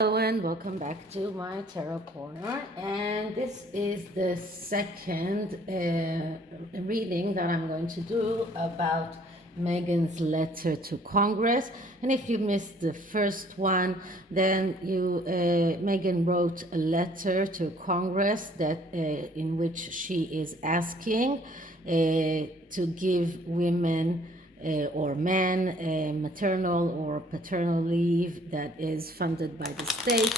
Hello and welcome back to my tarot corner, and this is the second reading that I'm going to do about Meghan's letter to Congress. And if you missed the first one, then Meghan wrote a letter to Congress that in which she is asking to give women or men maternal or paternal leave that is funded by the state.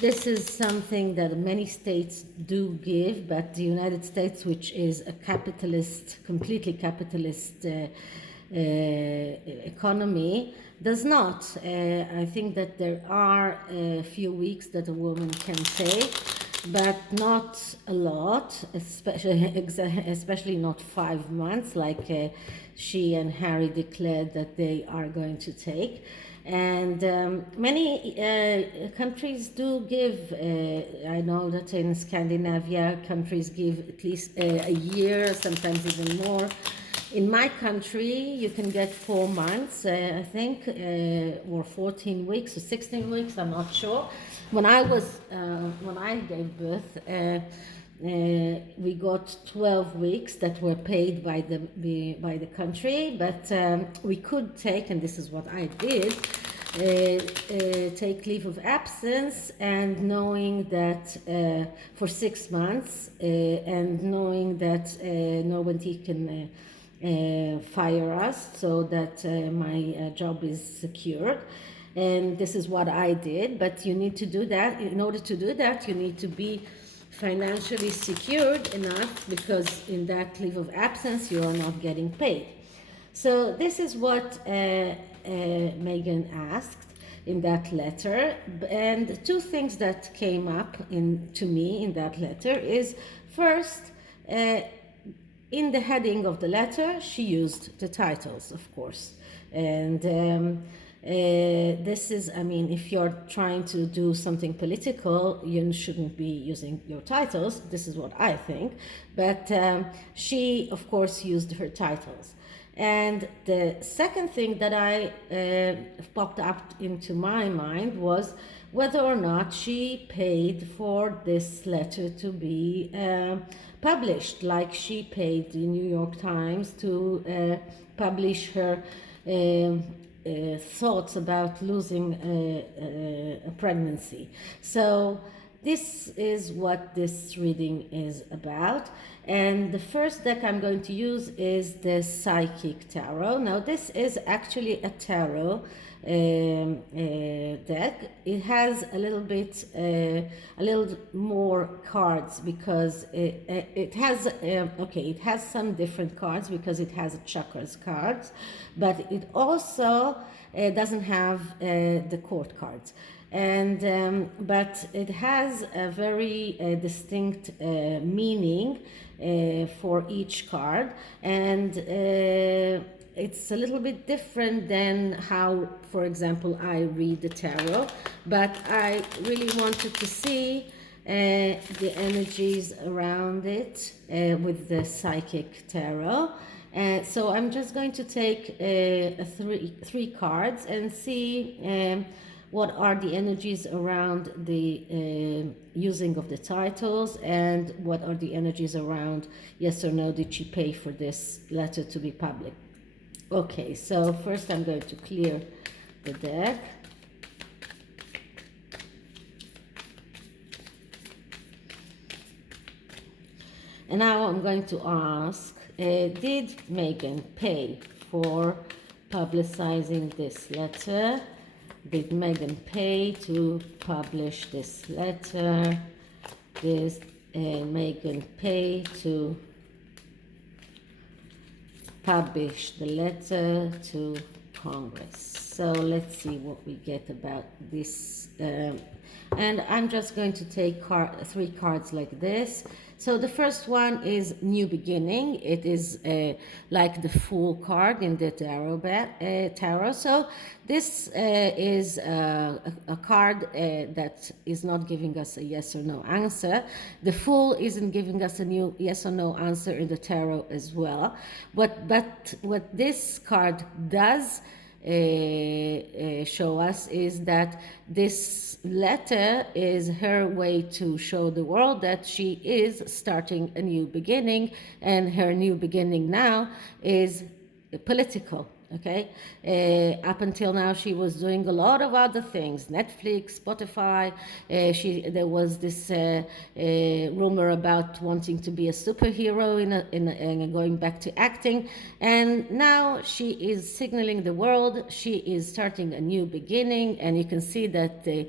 This is something that many states do give, but the United States, which is a capitalist, completely capitalist economy, does not. I think that there are a few weeks that a woman can take, but not a lot, especially not 5 months like she and Harry declared that they are going to take. And many countries do give, I know that in Scandinavia, countries give at least a year, sometimes even more. In my country, you can get 4 months, I think, or 14 weeks or 16 weeks, I'm not sure. When I gave birth, we got 12 weeks that were paid by the country, but we could take, and this is what I did, take leave of absence, and knowing that for 6 months, and knowing that nobody can fire us, so that my job is secured. And this is what I did. But you need to do that. In order to do that, you need to be financially secured enough, because in that leave of absence you are not getting paid. So this is what Meghan asked in that letter. And two things that came up to me in that letter is, first, in the heading of the letter, she used the titles, of course. And this is, I mean, if you're trying to do something political, you shouldn't be using your titles. This is what I think. But she, of course, used her titles. And the second thing that popped up into my mind was whether or not she paid for this letter to be published, like she paid the New York Times to publish her thoughts about losing a pregnancy. So this is what this reading is about. And the first deck I'm going to use is the Psychic Tarot. Now this is actually a tarot deck. It has a little more cards, because it has some different cards, because it has chakras cards, but it also doesn't have the court cards. And but it has a very distinct meaning for each card, and it's a little bit different than how, for example, I read the tarot. But I really wanted to see the energies around it with the Psychic Tarot. So I'm just going to take three cards and see what are the energies around the using of the titles, and what are the energies around yes or no, did she pay for this letter to be public. Okay, so first I'm going to clear the deck. And now I'm going to ask, did Meghan pay for publicizing this letter? Did Meghan pay to publish this letter? Did Meghan pay to publish the letter to Congress? So let's see what we get about this. And I'm just going to take three cards like this. So the first one is New Beginning. It is like the Fool card in the tarot. So this is a card that is not giving us a yes or no answer. The Fool isn't giving us a new yes or no answer in the tarot as well. But what this card does show us is that this letter is her way to show the world that she is starting a new beginning, and her new beginning now is political. Okay, up until now she was doing a lot of other things: Netflix, Spotify. There was this rumor about wanting to be a superhero in going back to acting, and now she is signaling the world she is starting a new beginning. And you can see that the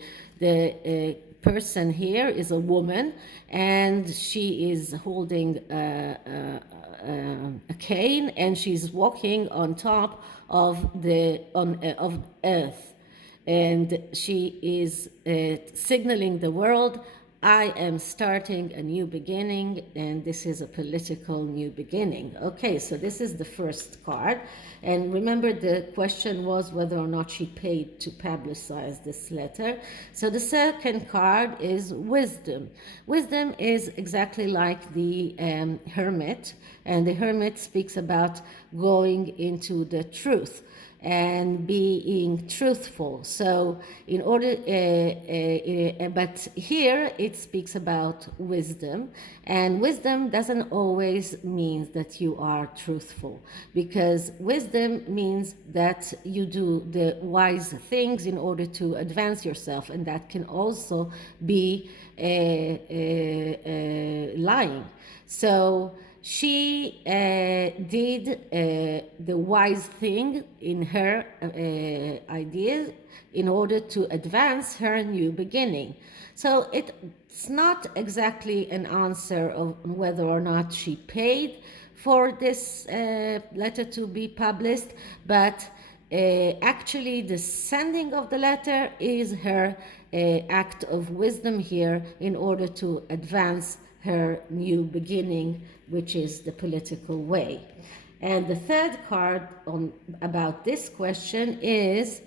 person here is a woman, and she is holding a cane, and she's walking on top of of earth, and she is signaling the world, I am starting a new beginning, and this is a political new beginning. Okay, so this is the first card. And remember, the question was whether or not she paid to publicize this letter. So the second card is wisdom. Wisdom is exactly like the hermit, and the hermit speaks about going into the truth and being truthful. So in order, but here it speaks about wisdom, and wisdom doesn't always mean that you are truthful, because wisdom means that you do the wise things in order to advance yourself, and that can also be lying. So she did the wise thing in her ideas in order to advance her new beginning. So it's not exactly an answer of whether or not she paid for this letter to be published, but actually the sending of the letter is her act of wisdom here in order to advance her new beginning, which is the political way. And the third card about this question is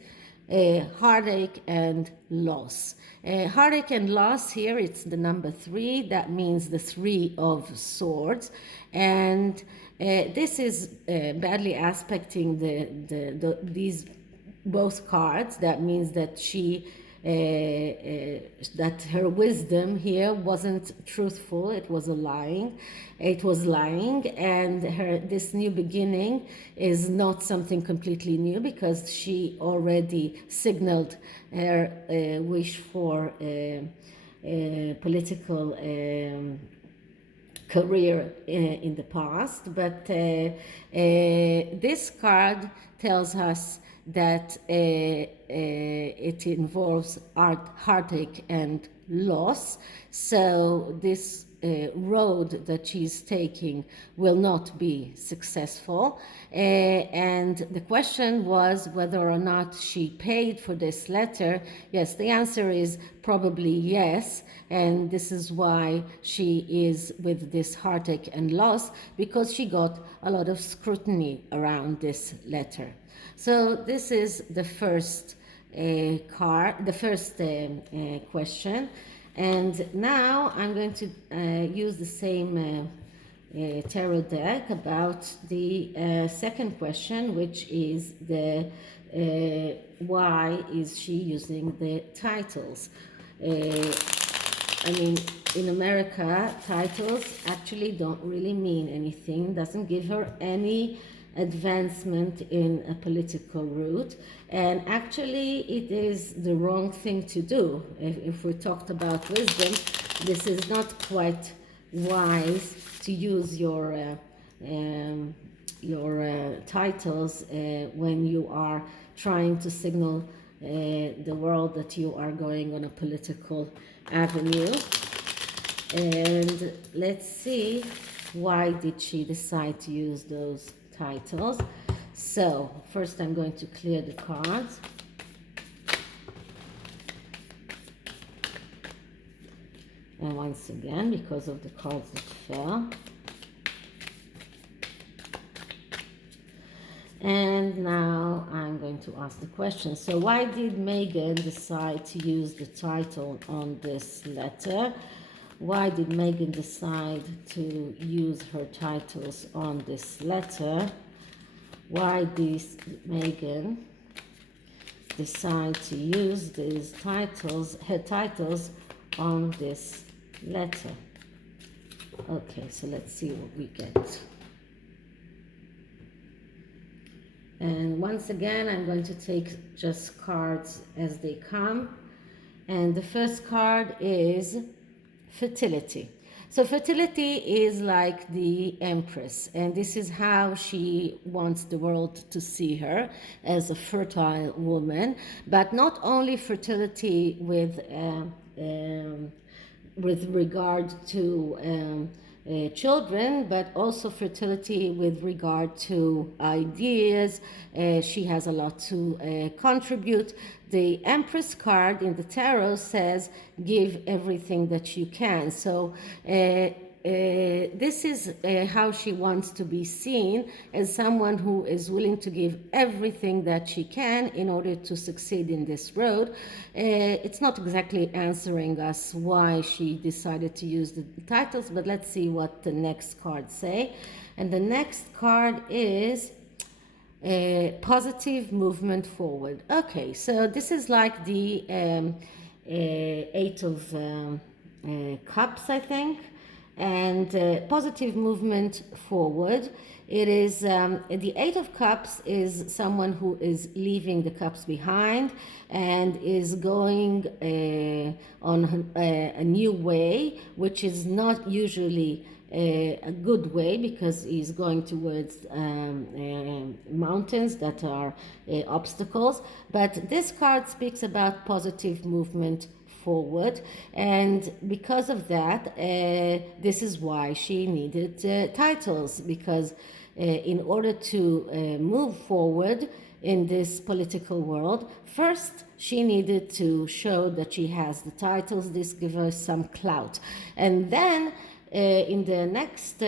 heartache and loss. Heartache and loss here, it's the number 3. That means the 3 of swords. And this is badly aspecting these both cards. That means that that her wisdom here wasn't truthful, it was lying, and this new beginning is not something completely new, because she already signaled her wish for political career in the past. But this card tells us that it involves heartache and loss. So this road that she's taking will not be successful. And the question was whether or not she paid for this letter. Yes, the answer is probably yes. And this is why she is with this heartache and loss, because she got a lot of scrutiny around this letter. So this is the first question. And now I'm going to use the same tarot deck about the second question, which is the why is she using the titles? I mean, in America, titles actually don't really mean anything, doesn't give her any advancement in a political route, and actually it is the wrong thing to do. If we talked about wisdom, this is not quite wise to use your titles when you are trying to signal the world that you are going on a political avenue. And let's see, why did she decide to use those titles? So first I'm going to clear the cards. And once again, because of the cards that fell. And now I'm going to ask the question. So why did Meghan decide to use the title on this letter? Why did Meghan decide to use her titles on this letter? Why did Meghan decide to use these titles, her titles, on this letter. Okay, so let's see what we get. And once again, I'm going to take just cards as they come. And the first card is fertility. So fertility is like the Empress, and this is how she wants the world to see her, as a fertile woman, but not only fertility with regard to children, but also fertility with regard to ideas. She has a lot to contribute. The Empress card in the tarot says, give everything that you can. So this is how she wants to be seen, as someone who is willing to give everything that she can in order to succeed in this road. It's not exactly answering us why she decided to use the titles, but let's see what the next cards say. And the next card is positive movement forward. Okay, so this is like the Eight of Cups, I think, and positive movement forward. It is the Eight of Cups is someone who is leaving the cups behind and is going on a new way, which is not usually a good way, because he's going towards mountains that are obstacles. But this card speaks about positive movement forward, and because of that, this is why she needed titles, because in order to move forward in this political world, first she needed to show that she has the titles. This gives her some clout, and then in the next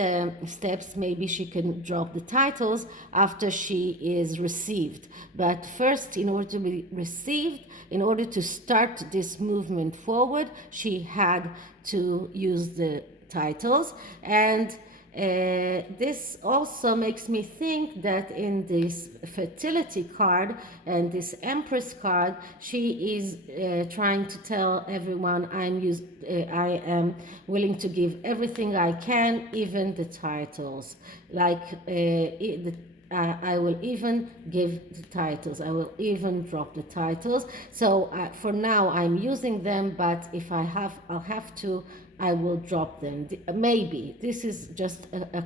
steps, maybe she can drop the titles after she is received. But first, in order to be received, in order to start this movement forward, she had to use the titles. And this also makes me think that in this fertility card and this Empress card, she is trying to tell everyone, I am willing to give everything I can, even the titles. Like I will even give the titles. I will even drop the titles. So for now, I'm using them, but if I'll have to, I will drop them. Maybe this is just a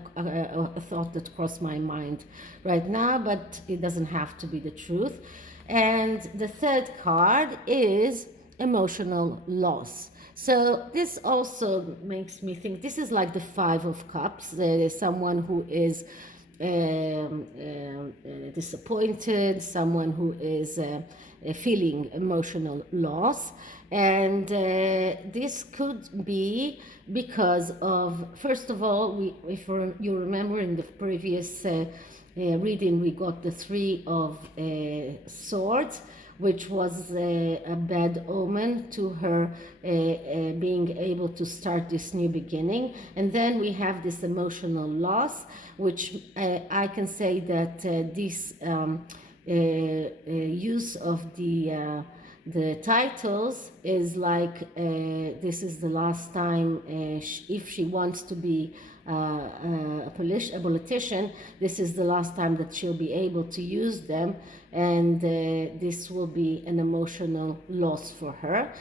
thought that crossed my mind right now, but it doesn't have to be the truth. And the third card is emotional loss. So this also makes me think, this is like the Five of Cups. There is someone who is disappointed, someone who is feeling emotional loss. And this could be because of, first of all, if you remember in the previous reading, we got the Three of Swords, which was a bad omen to her being able to start this new beginning. And then we have this emotional loss, which I can say that this use of the titles is like this is the last time, if she wants to be a politician, this is the last time that she'll be able to use them, and this will be an emotional loss for her.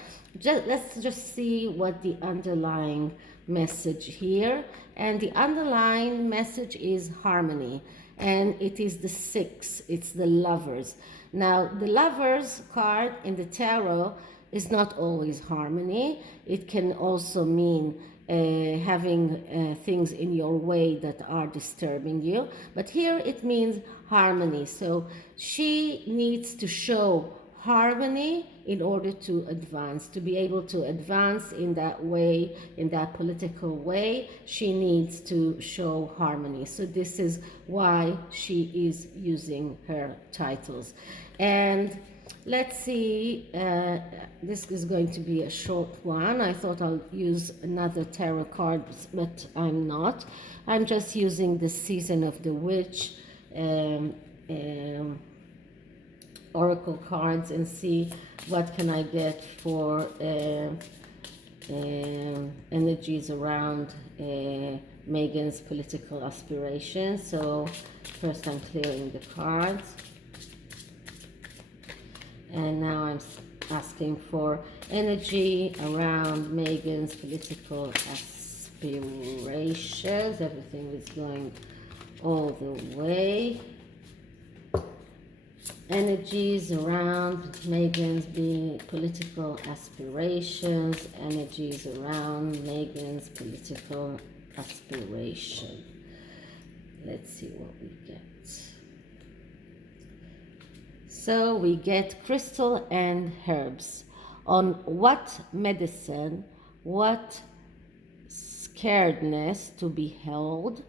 Let's just see what the underlying message here, and the underlying message is harmony, and it is the Six, it's the Lovers. Now, the Lovers card in the tarot is not always harmony. It can also mean having things in your way that are disturbing you. But here it means harmony. So she needs to show harmony in order to advance. To be able to advance in that way, in that political way, she needs to show harmony. So this is why she is using her titles. And let's see, this is going to be a short one. I thought I'll use another tarot card, but I'm not. I'm just using the Season of the Witch oracle cards and see what can I get for energies around Meghan's political aspirations. So first I'm clearing the cards, and now I'm asking for energy around Meghan's political aspirations. Everything is going all the way. Energies around Meghan's political aspirations. Energies around Meghan's political aspiration. Let's see what we get. So we get crystal and herbs. On what medicine, what scaredness to be held,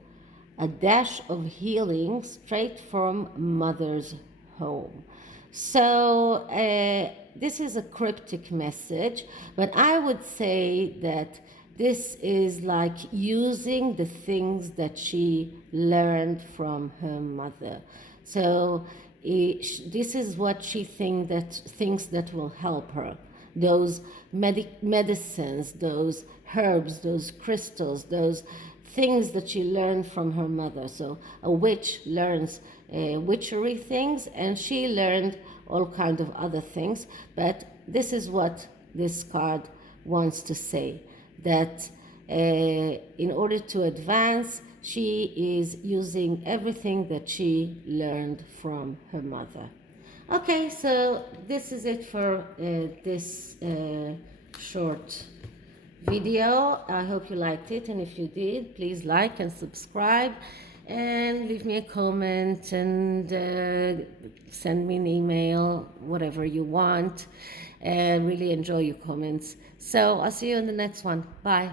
a dash of healing straight from mother's home. So this is a cryptic message, but I would say that this is like using the things that she learned from her mother. So this is what she thinks that will help her. Those medicines, those herbs, those crystals, those things that she learned from her mother. So a witch learns witchery things, and she learned all kind of other things. But this is what this card wants to say, that in order to advance, she is using everything that she learned from her mother. Okay, so this is it for this short video. I hope you liked it, and if you did, please like and subscribe and leave me a comment and send me an email, whatever you want. Really enjoy your comments. So I'll see you in the next one. Bye.